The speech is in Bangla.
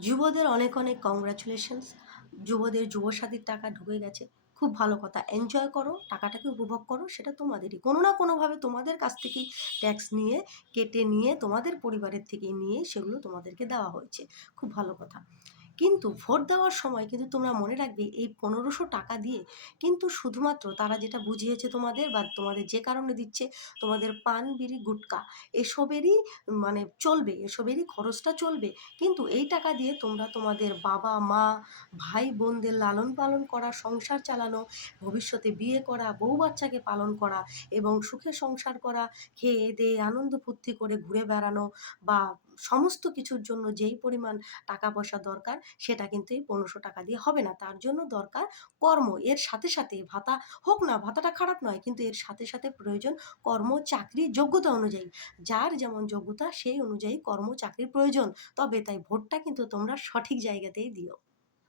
যুবদের অনেক অনেক কংগ্রাচুলেশনস। যুবদের যুবসাথীর টাকা ঢুকে গেছে। খুব ভালো কথা। এনজয় করো, টাকাটাকে উপভোগ করো, সেটা তোমাদেরই। কোনো না কোনোভাবে তোমাদের কাছ থেকেই ট্যাক্স নিয়ে, কেটে নিয়ে, তোমাদের পরিবারের থেকে নিয়ে সেগুলো তোমাদেরকে দেওয়া হয়েছে। খুব ভালো কথা। কিন্তু ভোট দেওয়ার সময় কিন্তু তোমরা মনে রাখবে এই ১৫০০ টাকা দিয়ে কিন্তু শুধুমাত্র তারা যেটা বুঝিয়েছে তোমাদের বা তোমাদের যে কারণে দিচ্ছে, তোমাদের পান, বিড়ি, গুটকা এসবেরই মানে চলবে, এসবেরই খরচটা চলবে। কিন্তু এই টাকা দিয়ে তোমরা তোমাদের বাবা, মা, ভাই বোনদের লালন পালন করা, সংসার চালানো, ভবিষ্যতে বিয়ে করা, বউ বাচ্চাকে পালন করা এবং সুখে সংসার করা, খেয়ে দেয়ে আনন্দ ফুর্তি করে ঘুরে বেড়ানো বা সমস্ত কিছুর জন্য যেই পরিমাণ টাকা পয়সা দরকার সেটা কিন্তু এই ১৫০০ টাকা দিয়ে হবে না। তার জন্য দরকার কর্ম। এর সাথে, সাথে ভাতা হোক না, ভাতাটা খারাপ নয়। কিন্তু এর সাথে, সাথে প্রয়োজন কর্ম, চাকরি, যোগ্যতা অনুযায়ী। যার যেমন যোগ্যতা সেই অনুযায়ী কর্ম, চাকরির প্রয়োজন। তবে তাই ভোটটা কিন্তু তোমরা সঠিক জায়গাতেই দিও।